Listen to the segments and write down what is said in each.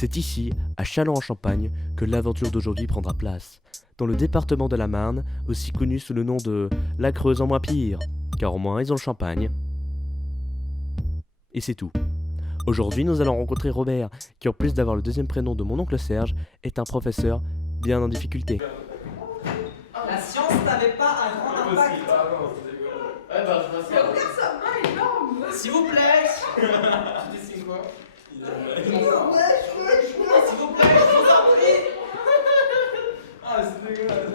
C'est ici, à Châlons-en-Champagne, que l'aventure d'aujourd'hui prendra place. Dans le département de la Marne, aussi connu sous le nom de la Creuse en moins pire, car au moins ils ont le champagne. Et c'est tout. Aujourd'hui, nous allons rencontrer Robert, qui en plus d'avoir le deuxième prénom de mon oncle Serge, est un professeur bien en difficulté. La science n'avait pas un grand impact. Mais regarde sa main énorme. S'il vous plaît. Tu dessines quoi? S'il vous plaît, je vous en prie. Ah, c'est dégueulasse.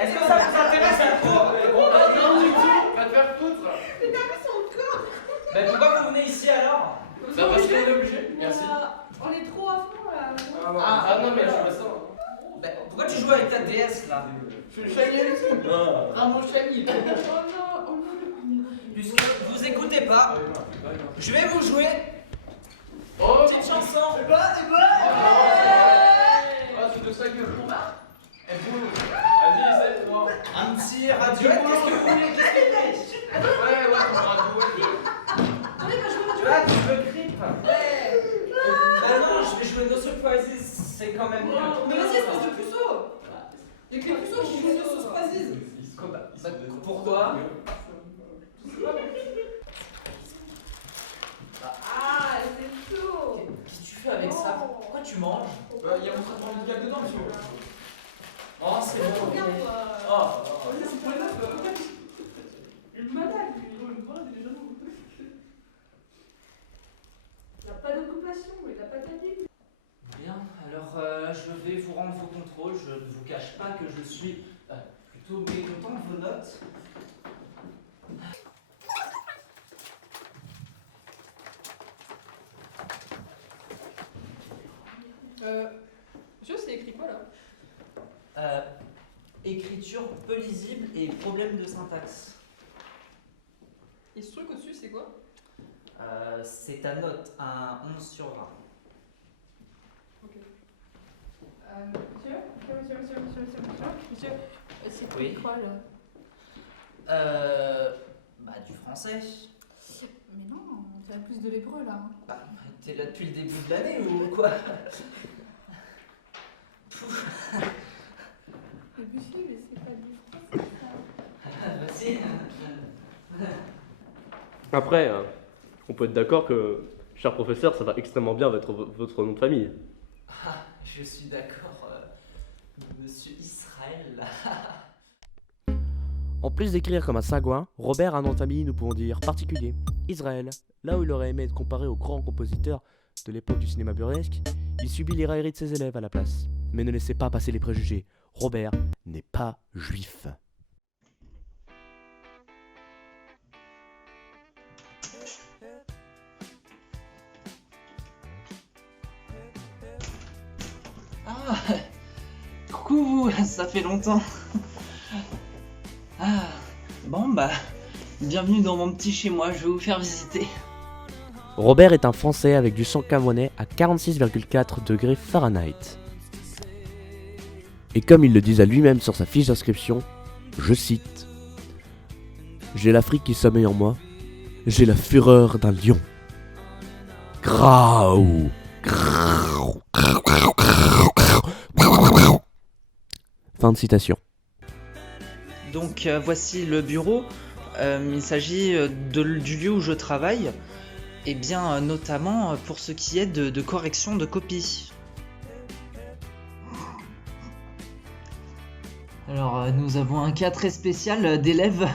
Est-ce que ça vous intéresse le cours? Non, du tout. Va te faire foutre. Mais t'as vu son corps? Ben pourquoi vous venez ici alors? Bah, parce qu'on est obligé. Merci. On est trop à fond là. Ah non, mais je fais ça. Ben, pourquoi tu joues avec ta DS là? Je suis le chagrin. Ah, mon chagrin. Oh non. Puisque vous écoutez pas, je vais vous jouer Oh, une petite chanson. Ah, tu te sa gueule. Elle boule. Vas-y, essaie, toi. Un petit radio. Qu'est-ce que vous voulez? Ouais, on va jouer. Tu vois, tu veux grip? Ben non, je vais jouer No Surprises, c'est quand même mieux. Mais vas-y, espèce de puceau. Y'a que les puceaux qui jouent sur Surprises. Pourquoi? Ah, c'est chaud. Qu'est-ce que tu fais avec ça? Pourquoi tu manges? Il y a mon traitement médical dedans, monsieur. Oh, c'est bon. Regarde, Oh. c'est pour les meufs. Une malade, lui. Il est déjà dans. Il n'a pas d'occupation, il n'a pas d'avis. Bien, alors je vais vous rendre vos contrôles. Je ne vous cache pas que je suis plutôt mécontent de vos notes. Monsieur, c'est écrit quoi là? Écriture peu lisible et problème de syntaxe. Et ce truc au-dessus, c'est quoi? C'est ta note, un 11 sur 20. Ok. Monsieur, c'est Oui. quoi là? Bah du français. Mais non, on dirait plus de l'hébreu là. Bah, t'es là depuis le début de l'année ou quoi? Mais monsieur, mais c'est pas du français ça. Vas-y. Après, on peut être d'accord que, cher professeur, ça va extrêmement bien avec votre nom de famille. Ah, je suis d'accord, monsieur Israël. En plus d'écrire comme un sagouin, Robert a un nom de famille, nous pouvons dire, particulier, Israël. Là où il aurait aimé être comparé au grand compositeur de l'époque du cinéma burlesque, il subit les railleries de ses élèves à la place. Mais ne laissez pas passer les préjugés, Robert n'est pas juif. Ah, coucou, ça fait longtemps. Ah, bon bah, bienvenue dans mon petit chez moi, je vais vous faire visiter. Robert est un Français avec du sang camerounais à 46,4 degrés Fahrenheit. Et comme il le disait lui-même sur sa fiche d'inscription, je cite « J'ai l'Afrique qui sommeille en moi, j'ai la fureur d'un lion. Graou, graou, graou, graou, graou, graou, graou. » Fin de citation. Donc voici le bureau, il s'agit du lieu où je travaille, et bien notamment pour ce qui est de correction de copies. Alors nous avons un cas très spécial d'élèves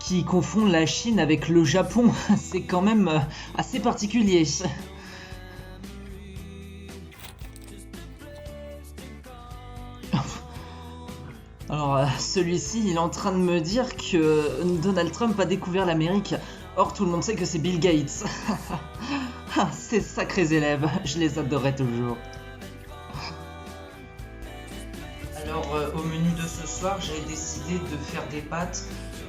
qui confondent la Chine avec le Japon, c'est quand même assez particulier. Alors celui-ci il est en train de me dire que Donald Trump a découvert l'Amérique, or tout le monde sait que c'est Bill Gates. Ces sacrés élèves, je les adorais toujours. Alors au menu de ce soir j'ai décidé de faire des pâtes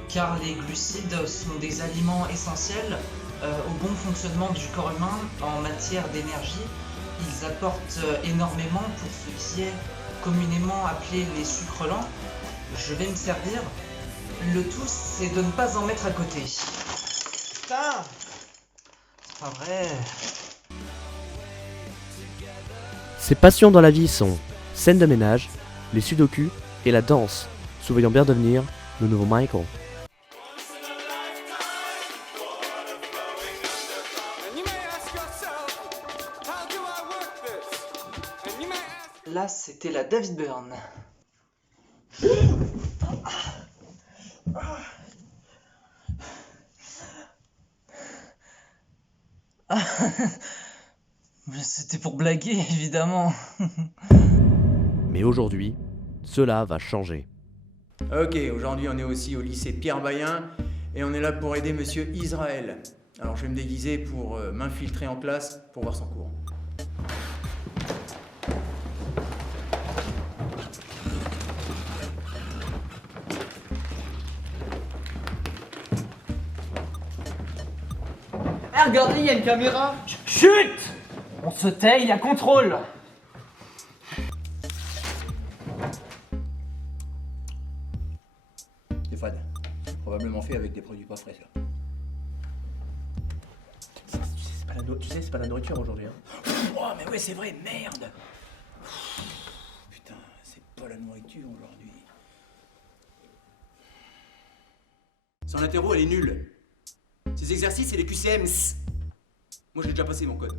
car les glucides sont des aliments essentiels au bon fonctionnement du corps humain en matière d'énergie. Ils apportent énormément pour ce qui est communément appelé les sucres lents. Je vais me servir. Le tout, c'est de ne pas en mettre à côté. Putain! C'est pas vrai. Ses passions dans la vie sont scène de ménage, les sudoku et la danse. Soyons bien devenir le nouveau Michael. Là, c'était la David Byrne. Mais c'était pour blaguer, évidemment. Mais aujourd'hui, cela va changer. Ok, aujourd'hui on est aussi au lycée Pierre Bayen et on est là pour aider monsieur Israël. Alors je vais me déguiser pour m'infiltrer en classe pour voir son cours. Regardez, il y a une caméra. Chut! On se tait, il y a contrôle. C'est fade. Probablement fait avec des produits pas frais ça. C'est pas la nourriture aujourd'hui. Hein. Oh mais ouais c'est vrai, merde. Putain, c'est pas la nourriture aujourd'hui. Son interro elle est nulle. Ces exercices c'est les QCM. Moi j'ai déjà passé mon code.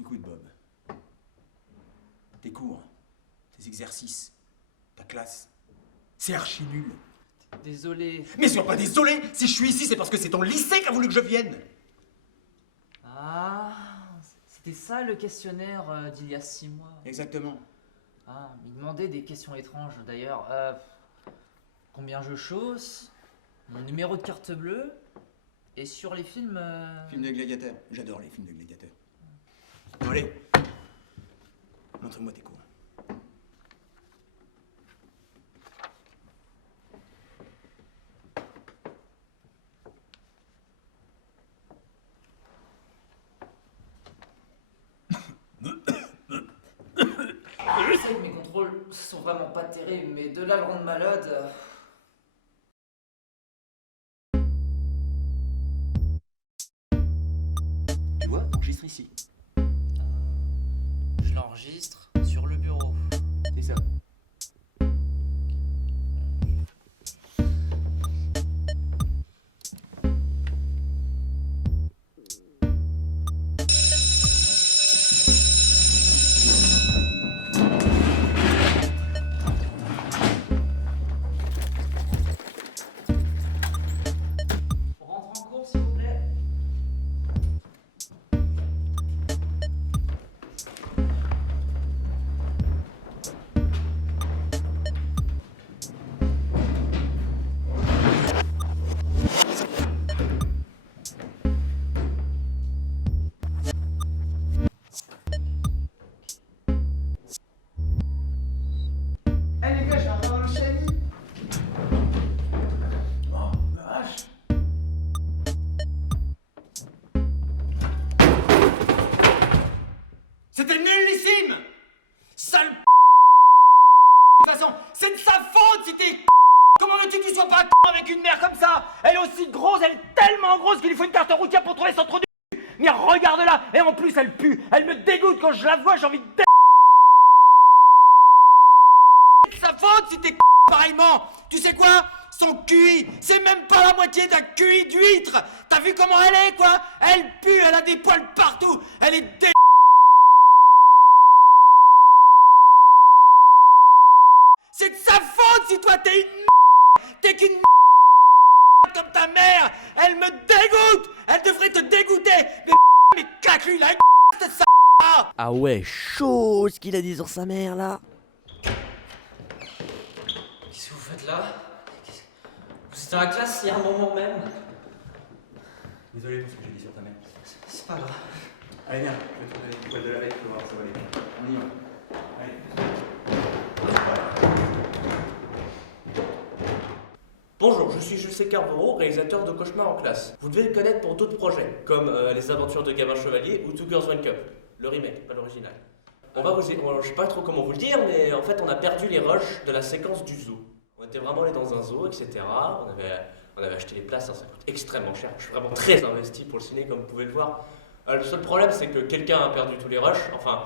Écoute Bob, tes cours, tes exercices, ta classe, c'est archi nul. Désolé. Mais sois pas désolé, si je suis ici c'est parce que c'est ton lycée qui a voulu que je vienne. Ah, c'était ça le questionnaire d'il y a 6 mois. Exactement. Ah, il demandait des questions étranges d'ailleurs. Combien je chausse, mon numéro de carte bleue, et sur les films... Films de gladiateurs, j'adore les films de gladiateurs. Bon, allez, montre-moi tes cours. Je sais que mes contrôles sont vraiment pas terribles, mais de là le rendre malade... Tu vois, enregistre ici. Je l'enregistre sur le bureau. C'est ça. On rentre en cours s'il vous plaît. Eh les gars, j'ai un peu le chenille. Oh, vache. C'était nullissime. Sale de toute façon, c'est de sa faute si t'es Comment veux-tu que tu sois pas avec une mère comme ça? Elle est aussi grosse, elle est tellement grosse qu'il lui faut une carte routière pour trouver son trou du cul. Mais regarde-la, et en plus elle pue, elle me dégoûte quand je la vois, j'ai envie de C'est de sa faute si t'es pareillement. Tu sais quoi? Son QI, c'est même pas la moitié d'un QI d'huître. T'as vu comment elle est, quoi? Elle pue, elle a des poils partout, elle est dé... C'est de sa faute si toi t'es une T'es qu'une comme ta mère. Elle me dégoûte. Elle devrait te dégoûter. Mais caque-lui la cette sa... Ah ouais, chaud ce qu'il a dit sur sa mère là. êtes là? Vous étiez dans la classe il y a un moment même? Désolé pour ce que j'ai dit sur ta mère. C'est pas grave. Allez, viens, je vais te donner une poêle de la veille, tu vas voir, ça va aller. On y va. Allez. Bonjour, je suis Jules Carvero, réalisateur de Cauchemar en classe. Vous devez le connaître pour d'autres projets, comme Les Aventures de Gabin Chevalier ou Two Girls One Cup. Le remake, pas l'original. Je sais pas trop comment vous le dire, mais en fait on a perdu les rushs de la séquence du zoo. On était vraiment allé dans un zoo, etc. On avait acheté les places, hein, ça coûte extrêmement cher. Je suis vraiment très investi pour le ciné, comme vous pouvez le voir. Le seul problème, c'est que quelqu'un a perdu tous les rushs. Enfin,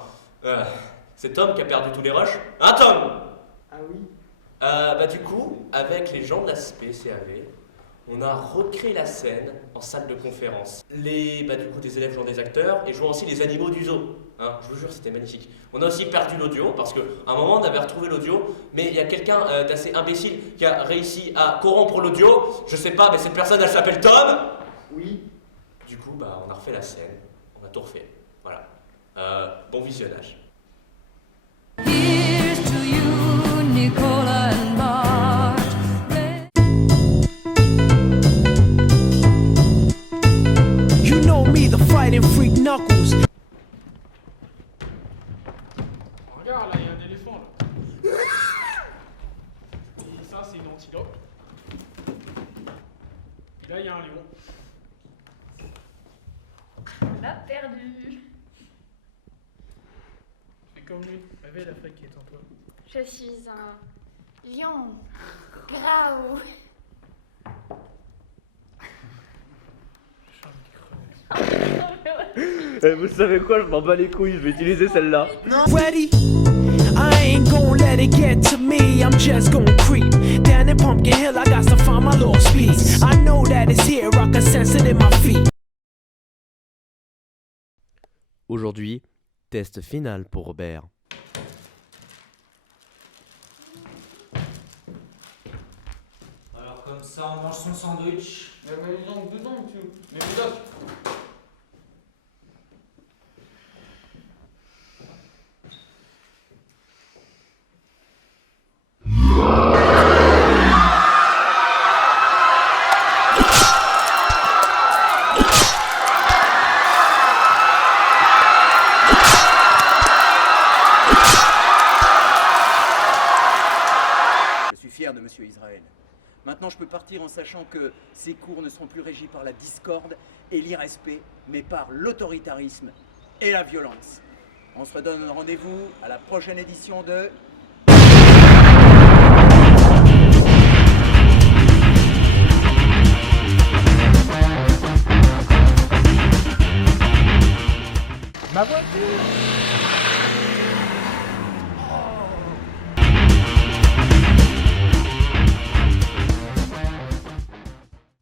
c'est Tom qui a perdu tous les rushs. Hein, Tom? Ah oui? Du coup, avec les gens de la PCAV, on a recréé la scène en salle de conférence. Du coup, des élèves jouant des acteurs et jouant aussi les animaux du zoo. Hein, je vous jure, c'était magnifique. On a aussi perdu l'audio parce qu'à un moment, on avait retrouvé l'audio, mais il y a quelqu'un d'assez imbécile qui a réussi à corrompre l'audio. Je sais pas, mais cette personne, elle s'appelle Tom. Oui. Du coup, on a refait la scène, on a tout refait. Voilà. Bon visionnage. Here's to you, Nicola and Marge. You know me, the fighting freak Knuckles. Regarde, là, il y a un éléphant, là. Et ça, c'est une antilope. Et là, il y a un lion. On a perdu. C'est comme lui. Réveille la fête qui est en toi. Je suis un lion. Graou. Vous savez quoi, je m'en bats les couilles, je vais utiliser celle-là. Ready? I ain't gon' let it get to me. I'm just gon' creep down in Pumpkin Hill. I got to find my lost piece. I know that it's here. I can sense it in my feet. Aujourd'hui, test final pour Robert. Alors comme ça, on mange son sandwich. Mais dedans, tu. Mais dedans. Je suis fier de Monsieur Israël. Maintenant, je peux partir en sachant que ces cours ne seront plus régis par la discorde et l'irrespect, mais par l'autoritarisme et la violence. On se redonne rendez-vous à la prochaine édition de... Ma voiture!